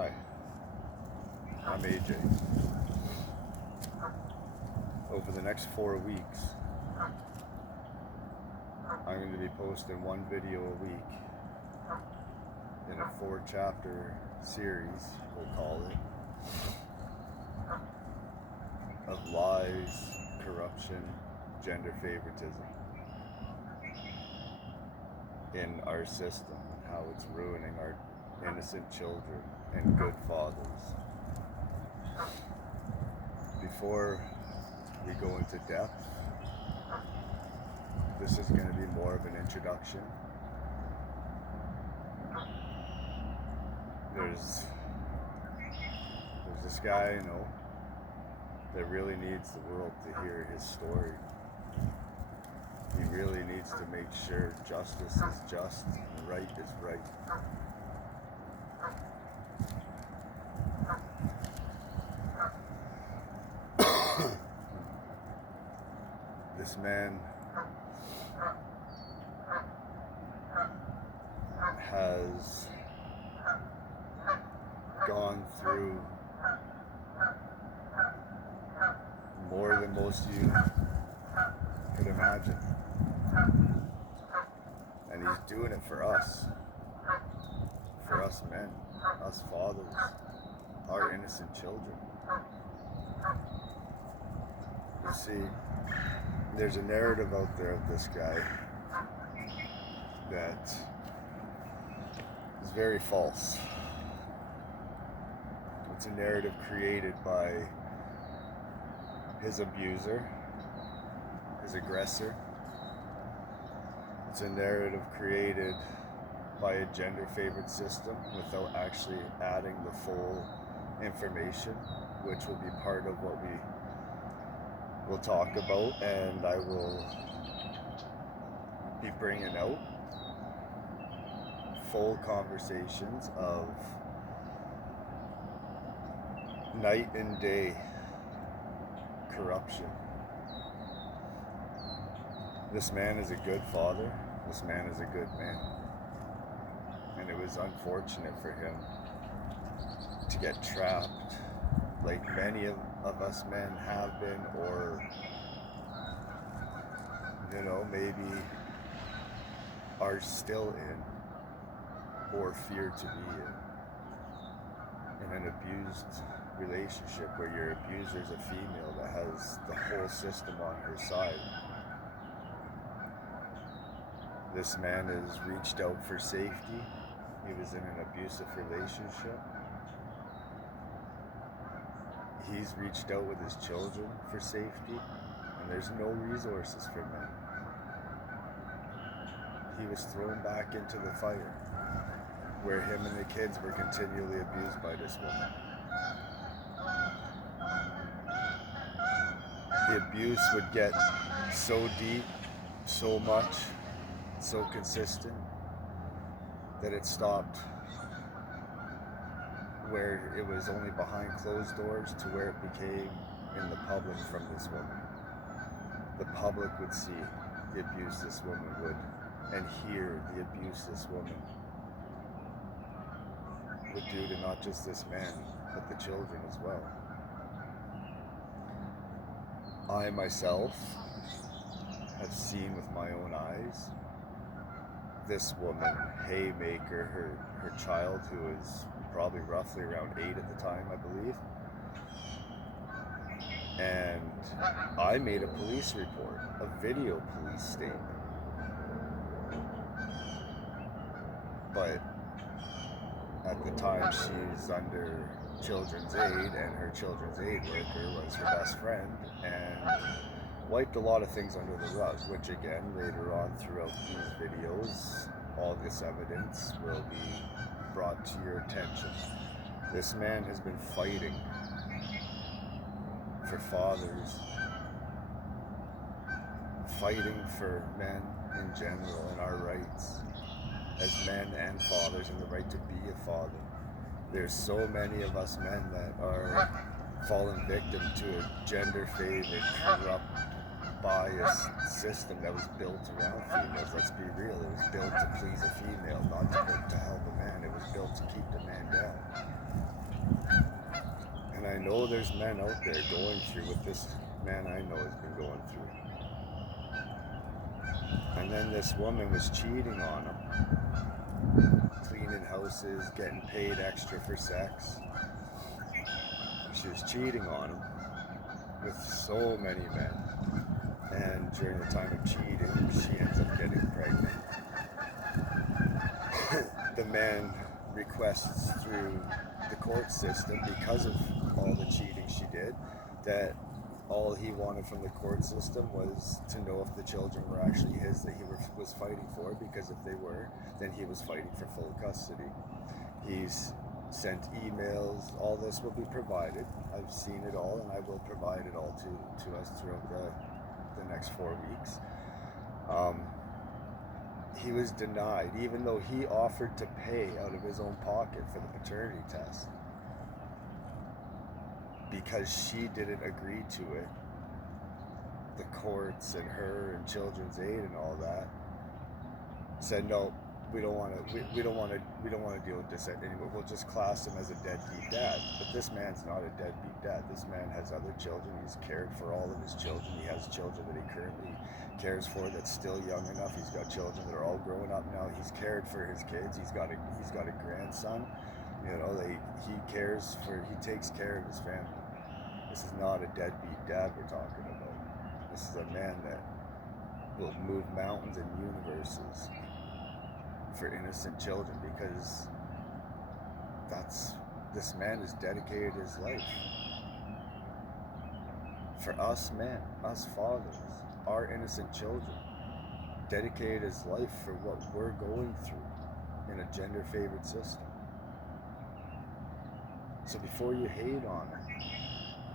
Hi, I'm AJ. Over the next 4 weeks, I'm going to be posting one video a week in a 4-chapter series, we'll call it, of lies, corruption, gender favoritism in our system and how it's ruining our innocent children and good fathers. Before we go into depth, this is going to be more of an introduction. There's this guy I know that really needs the world to hear his story. He really needs to make sure justice is just and right is right. This man has gone through more than most of you could imagine. And he's doing it for us men, us fathers, our innocent children. You see, there's a narrative out there of this guy that is very false. It's a narrative created by his abuser, his aggressor. It's a narrative created by a gender-favored system without actually adding the full information, which will be part of what we'll talk about, and I will be bringing out full conversations of night and day corruption. This man is a good father. This man is a good man. And it was unfortunate for him to get trapped, like many of us men have been, or, maybe are still in, or fear to be in an abused relationship where your abuser is a female that has the whole system on her side. This man has reached out for safety. He was in an abusive relationship. He's reached out with his children for safety, and there's no resources for men. He was thrown back into the fire, where him and the kids were continually abused by this woman. The abuse would get so deep, so much, so consistent, that it stopped where it was only behind closed doors to where it became in the public from this woman. The public would see the abuse this woman would, and hear the abuse this woman would do to not just this man, but the children as well. I myself have seen with my own eyes this woman haymaker her child, who was probably roughly around 8 at the time, I believe. And I made a police report, a video police statement. But at the time, she was under children's aid, and her children's aid worker was her best friend, and wiped a lot of things under the rug, which again, later on throughout these videos, all this evidence will be brought to your attention. This man has been fighting for fathers, fighting for men in general and our rights as men and fathers, and the right to be a father. There's so many of us men that are fallen victim to a gender-favored, corrupt, biased system that was built around females. Let's be real, it was built to please a female, not to help a man. It was built to keep the man down. And I know there's men out there going through what this man I know has been going through. And then this woman was cheating on him, cleaning houses, getting paid extra for sex. She was cheating on him with so many men. And during the time of cheating, she ends up getting pregnant. The man requests through the court system, because of all the cheating she did, that all he wanted from the court system was to know if the children were actually his that he was fighting for, because if they were, then he was fighting for full custody. He's sent emails. All this will be provided. I've seen it all, and I will provide it all to us throughout the next 4 weeks. He was denied, even though he offered to pay out of his own pocket for the paternity test, because she didn't agree to it. The courts and her and Children's Aid and all that said, no, we don't want to deal with this anymore. We'll just class him as a deadbeat dad. But this man's not a deadbeat dad. This man has other children. He's cared for all of his children. He has children that he currently cares for that's still young enough. He's got children that are all growing up now. He's cared for his kids. He's got a grandson. You know, he takes care of his family. This is not a deadbeat dad we're talking about. This is a man that will move mountains and universes for innocent children, because this man has dedicated his life for us men, us fathers, our innocent children. Dedicated his life for what we're going through in a gender-favored system. So before you hate on him,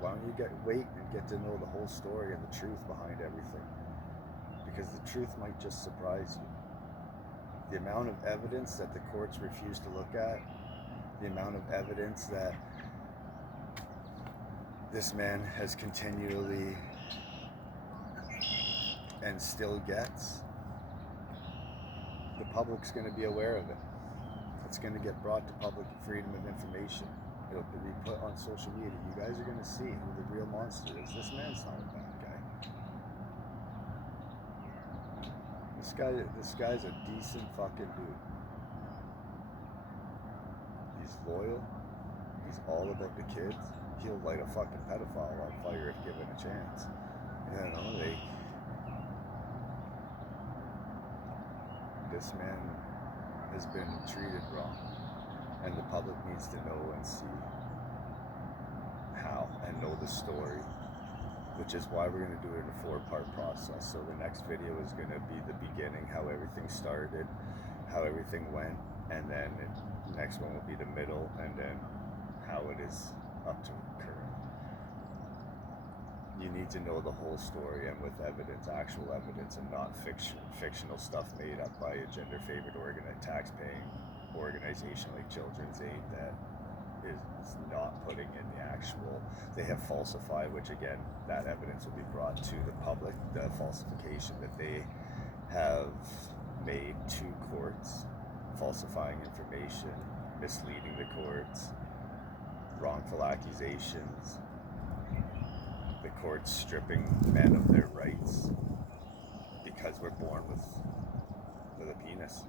why don't you wait and get to know the whole story and the truth behind everything? Because the truth might just surprise you. The amount of evidence that the courts refuse to look at, the amount of evidence that this man has continually and still gets, the public's going to be aware of it. It's going to get brought to public freedom of information. It'll be put on social media. You guys are going to see who the real monster is. This man's not a bad guy. This guy's a decent fucking dude. He's loyal. He's all about the kids. He'll light a fucking pedophile on fire if given a chance. You know, this man has been treated wrong, and the public needs to know and see how and know the story, which is why we're going to do it in a 4-part process. So the next video is going to be the beginning, how everything started, how everything went, and then the next one will be the middle, and then how it is up to current. You need to know the whole story, and with evidence, actual evidence, and not fictional stuff made up by a gender-favored tax-paying organization like Children's Aid that is not putting in the actual. They have falsified, which again, that evidence will be brought to the public, the falsification that they have made to courts, falsifying information, misleading the courts, wrongful accusations, the courts stripping men of their rights because we're born with a penis.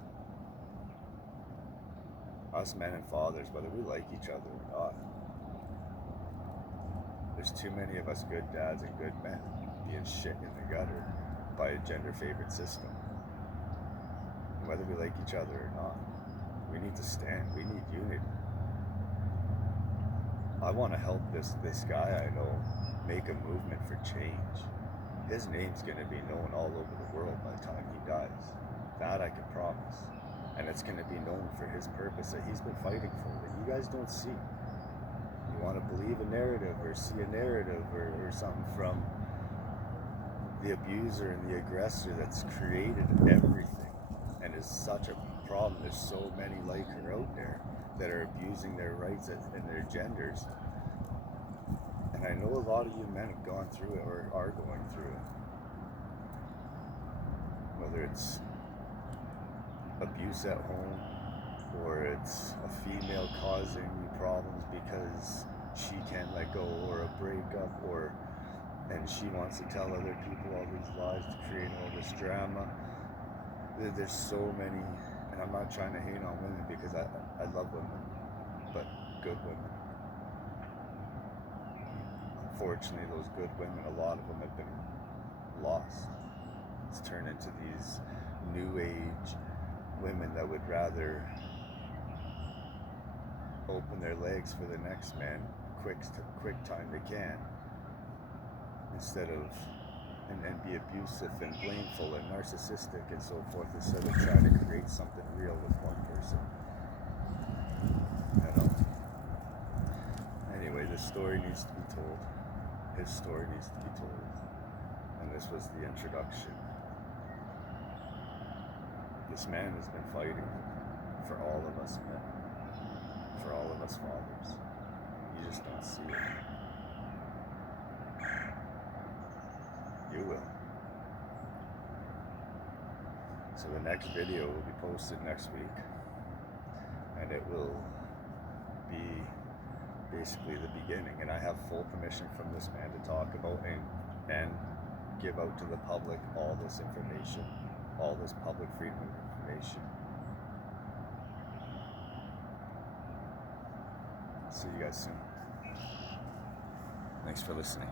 Us men and fathers, whether we like each other or not, there's too many of us good dads and good men being shit in the gutter by a gender-favored system. And whether we like each other or not, we need to stand. We need unity. I want to help this guy I know make a movement for change. His name's going to be known all over the world by the time he dies. That I can promise. And it's going to be known for his purpose that he's been fighting for, that you guys don't see. You want to believe a narrative or see a narrative or something from the abuser and the aggressor that's created everything and is such a problem. There's so many like her out there that are abusing their rights and their genders. And I know a lot of you men have gone through it or are going through it. Whether it's abuse at home or it's a female causing you problems because she can't let go, or a breakup, or and she wants to tell other people all these lies to create all this drama. There's so many, and I'm not trying to hate on women because I love women, but good women. Unfortunately, those good women, a lot of them have been lost. It's turned into these new age women that would rather open their legs for the next man quick time they can, instead of and be abusive and blameful and narcissistic and so forth, instead of trying to create something real with one person. You know. Anyway, this story needs to be told. His story needs to be told. And this was the introduction. This man has been fighting for all of us men, for all of us fathers. You just don't see it. You will. So the next video will be posted next week, and it will be basically the beginning. And I have full permission from this man to talk about and give out to the public all this information, all this public freedom of information. See you guys soon. Thanks for listening.